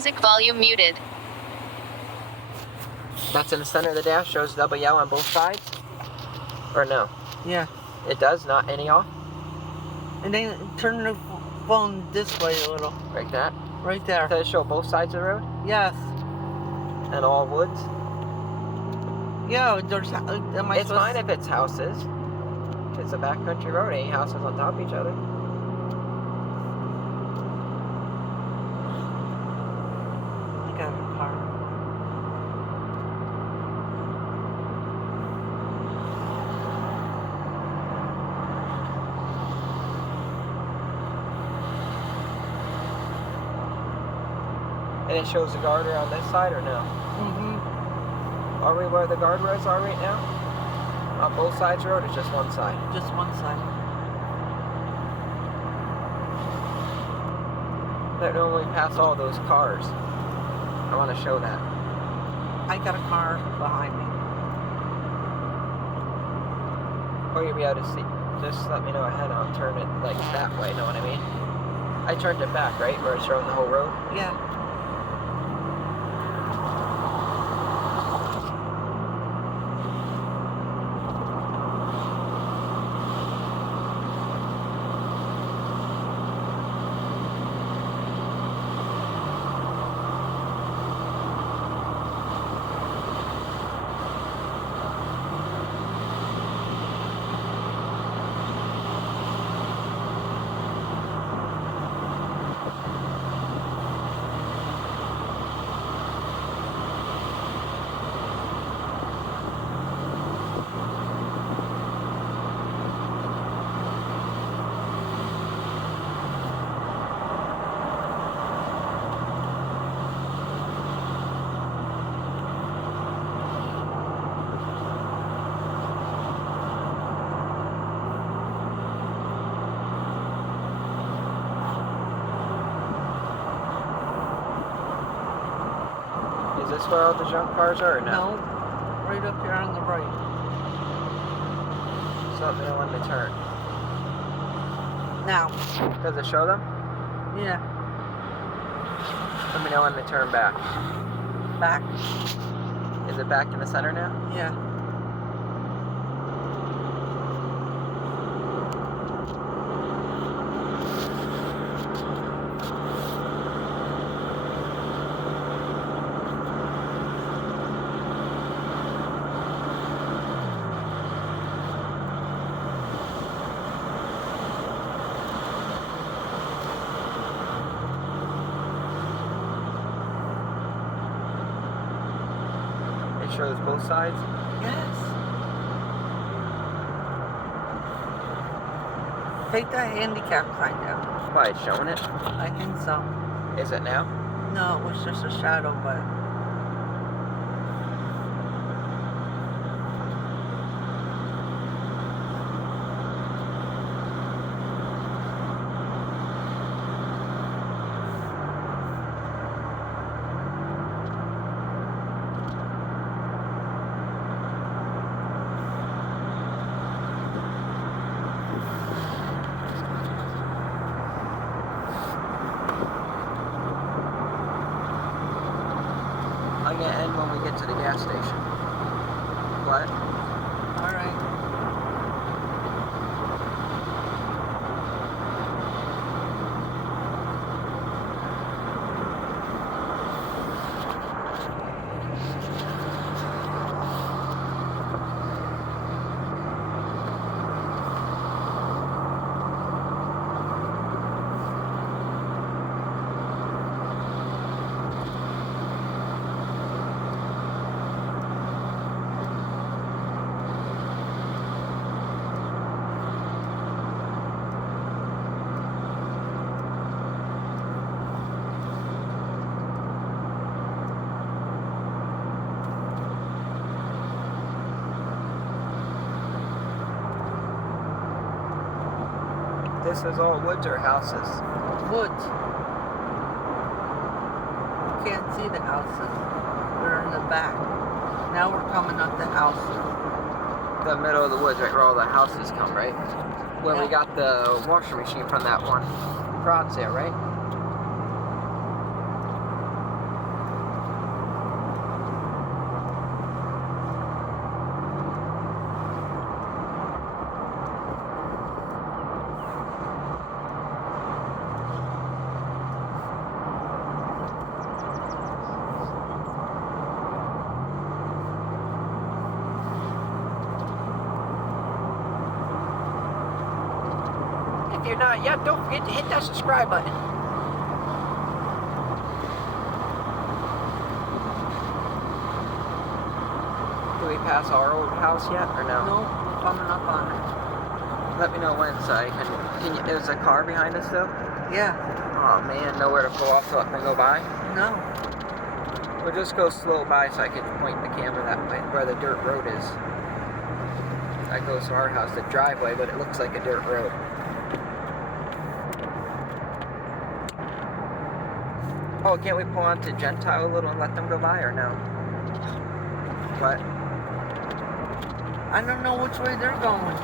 Music volume muted. That's in the center of the dash, shows double yellow on both sides? Or no? Yeah. It does, not any off? And then turn the phone this way a little. Like that? Right there. Does it show both sides of the road? Yes. And all woods? Yeah, there's... It's fine if it's houses. It's a backcountry road, ain't houses on top of each other. I got a car. And it shows the guardrail on this side or no? Mm-hmm. Are we where the guardrails are right now? On both sides of the road or just one side? Just one side. That normally pass all those cars. I want to show that. I got a car behind me. Or you'll be able to see. Just let me know ahead. I'll turn it like that way, know what I mean? I turned it back, right? Where it's showing the whole road? Yeah. Is this where all the junk cars are or no? No. Right up here on the right. So let me know when to turn. Now. Does it show them? Yeah. Let me know when to turn back. Back. Is it back in the center now? Yeah. It shows both sides? Yes. Take that handicap sign down. Why, it's showing it? I think so. Is it now? No, it was just a shadow, but... I'm gonna end when we get to the gas station. What? All right. This is all woods or houses? Woods. You can't see the houses. They're in the back. Now we're coming up the houses. The middle of the woods, right where all the houses come, right? When we got the washing machine from that one garage there, right? not yet, don't forget to hit that subscribe button. Do we pass our old house yet, or no? No, we're coming up on it. Let me know when, so I can you, there's a car behind us, though? Yeah. Oh, man, nowhere to pull off so I can go by? No. We'll just go slow by so I can point the camera that way, where the dirt road is. That goes to our house, the driveway, but it looks like a dirt road. Oh, can't we pull onto Gentile a little and let them go by, or no? What? I don't know which way they're going.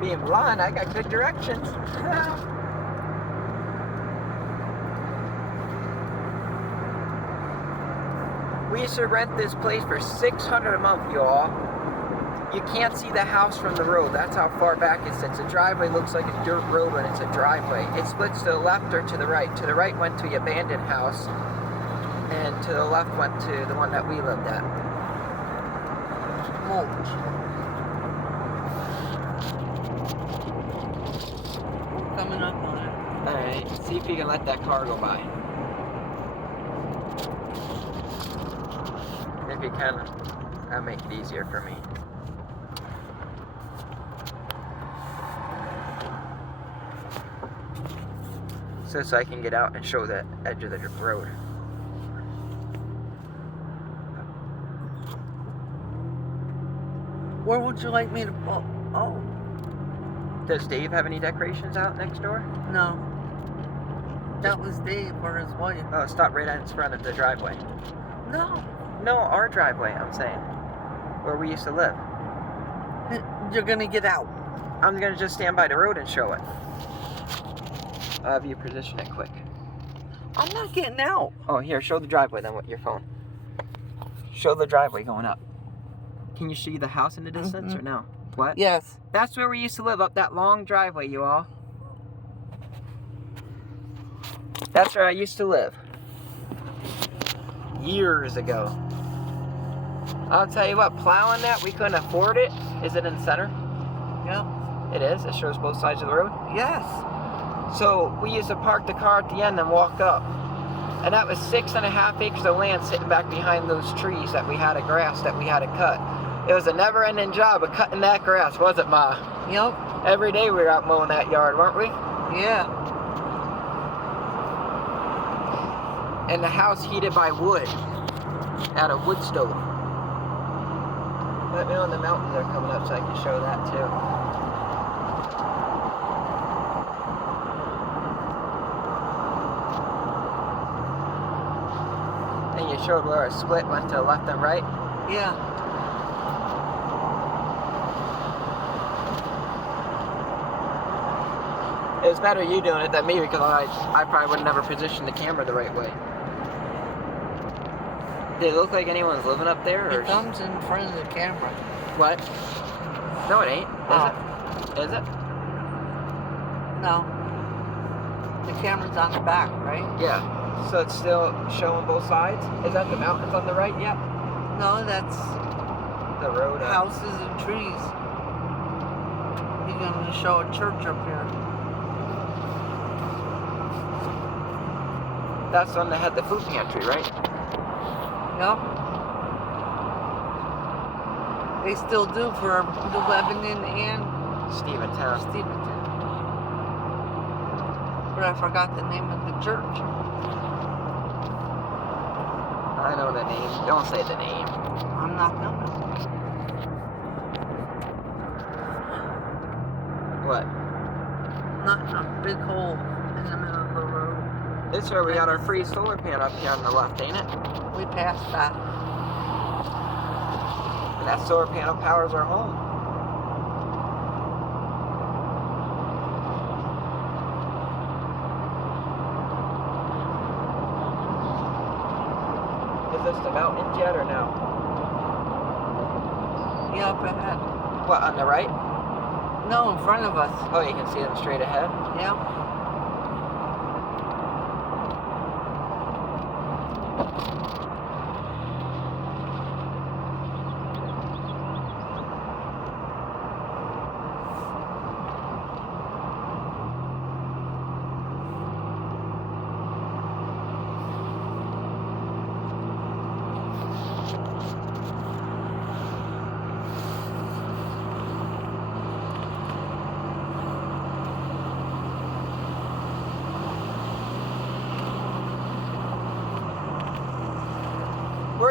Being blind, I got good directions. We used to rent this place for $600 a month, y'all. You can't see the house from the road. That's how far back it sits. The driveway looks like a dirt road, but it's a driveway. It splits to the left or to the right. To the right went to the abandoned house, and to the left went to the one that we lived at. Mulch. We're coming up on it. Alright, see if you can let that car go by. If you can, that'll make it easier for me. So I can get out and show the edge of the road. Where would you like me to pull? Oh, Does Dave have any decorations out next door? no. That was Dave or his wife. Oh, stop right in front of the driveway. No. No, our driveway, I'm saying. Where we used to live. You're gonna get out. I'm gonna just stand by the road and show it. I'll have you position it quick. I'm not getting out. Oh, here, show the driveway then with your phone. Show the driveway going up. Can you see the house in the distance or no? What? Yes. That's where we used to live, up that long driveway, you all. That's where I used to live. Years ago. I'll tell you what, plowing that, we couldn't afford it. Is it in the center? Yep. It is? It shows both sides of the road? Yes. So we used to park the car at the end and walk up. And that was 6.5 acres of land sitting back behind those trees that we had of grass that we had to cut. It was a never-ending job of cutting that grass, was it, Ma? Yep. Every day we were out mowing that yard, weren't we? Yeah. And the house heated by wood, out of wood stove. Let me know when the mountains are coming up so I can show that too. And you showed where a split went to left and right. Yeah. It was better you doing it than me because I probably would have never positioned the camera the right way. Did it look like anyone's living up there? Or It comes in front of the camera. what? No, it ain't. Oh. Is it? Is it? No. The camera's on the back, right? Yeah. So it's still showing both sides? Is that the mountains on the right yet? No, that's The road. houses and trees. You're gonna show a church up here. That's when they had the food pantry, right? Yep. They still do for the Lebanon and Steventown. Steventon. But I forgot the name of the church. I know the name. Don't say the name. I'm not gonna. What? Not in a big hole in the middle of the road. This is where we got our free solar panel up here on the left, ain't it? We passed that. And that solar panel powers our home. Is this the mountains yet or no? Yeah, up ahead. What, on the right? No, in front of us. Oh, you can see them straight ahead? Yeah.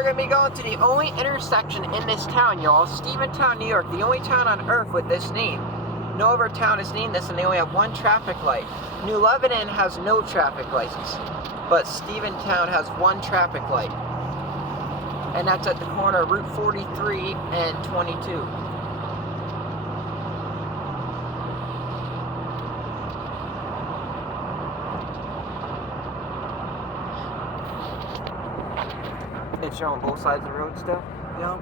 we're gonna be going to the only intersection in this town, y'all. Steventown, New York, the only town on earth with this name. No other town is named this, and they only have one traffic light. New Lebanon has no traffic lights, but Steventown has one traffic light. And that's at the corner of Route 43 and 22. It's showing both sides of the road still? Yep.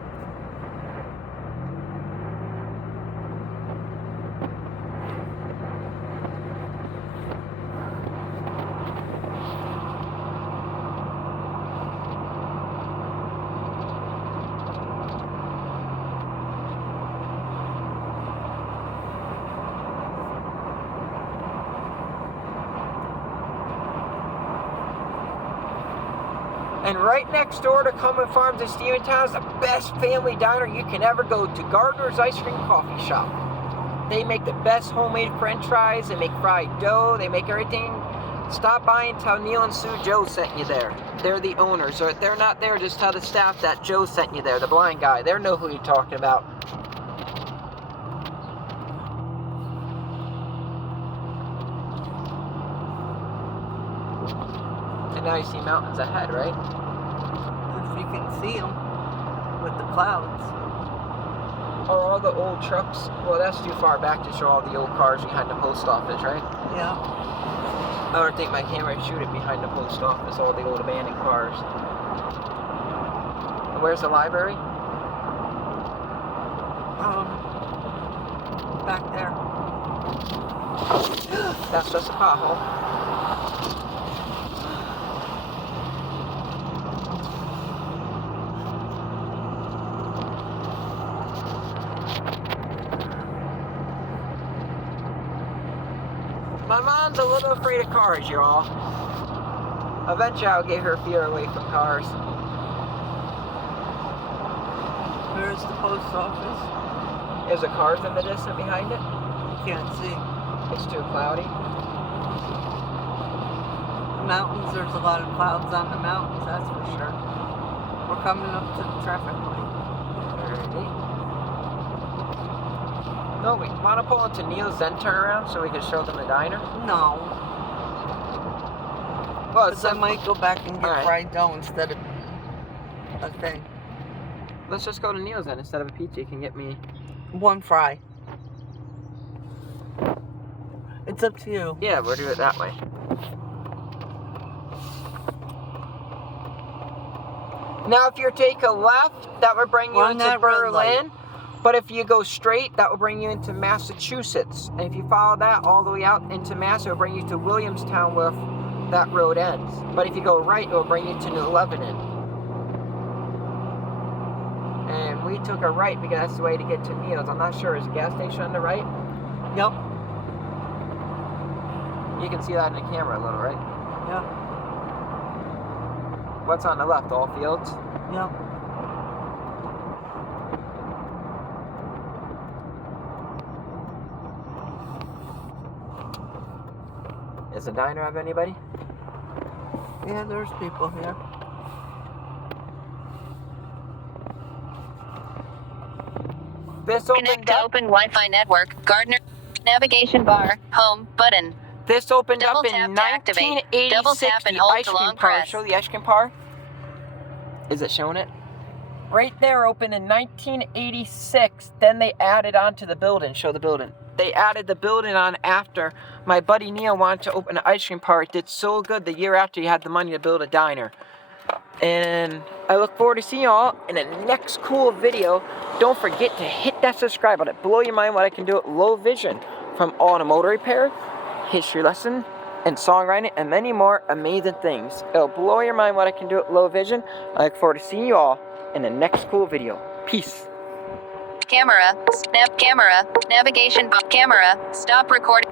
And right next door to Common Farms in Steventown is the best family diner you can ever go to, Gardner's Ice Cream Coffee Shop. They make the best homemade french fries, they make fried dough, they make everything. Stop by and tell Neil and Sue Joe sent you there. They're the owners, or if they're not there, just tell the staff that Joe sent you there, the blind guy. They know who you're talking about. And now you see mountains ahead, right? If you can see them with the clouds. Are all the old trucks? Well, that's too far back to show all the old cars behind the post office, right? Yeah. I don't think my camera would shoot it behind the post office, all the old abandoned cars. And where's the library? Back there. That's just a pothole. My mom's a little afraid of cars, y'all. Eventually I'll get her fear away from cars. Where's the post office? Is there cars in the distance behind it? Can't see. It's too cloudy. Mountains, there's a lot of clouds on the mountains, that's for sure. We're coming up to the traffic light. No, we want to pull into Neil's, then turn around so we can show them the diner? No. Well, Because I might go back and get fried dough instead of a thing. Let's just go to Neil's then. Instead of a pizza, you can get me... One fry. It's up to you. Yeah, we'll do it that way. Now, if you take a left, that would bring you into Berlin. But if you go straight, that will bring you into Massachusetts. And if you follow that all the way out into Mass, it will bring you to Williamstown where that road ends. But if you go right, it will bring you to New Lebanon. And we took a right because that's the way to get to Neil's. I'm not sure. Is the gas station on the right? Yep. You can see that in the camera a little, right? Yep. What's on the left? All fields? Yep. Does the diner have anybody? Yeah, there's people here. This opened Connect to open Wi-Fi network. Gardner. Navigation bar. Home button. This opened Double up in tap to activate. 1986. Double tap and the hold ice to cream long parlor. press. Show the ice cream parlor. Is it showing it? Right there, opened in 1986. Then they added on to the building. Show the building. They added the building on after my buddy Neil wanted to open an ice cream parlor. It did so good the year after he had the money to build a diner. And I look forward to seeing y'all in the next cool video. Don't forget to hit that subscribe button. Blow your mind what I can do at low vision. From auto repair, history lesson, and songwriting, and many more amazing things. It'll blow your mind what I can do at low vision. I look forward to seeing you all in the next cool video. Peace. Camera. Snap camera. Navigation bar. Camera. Stop recording.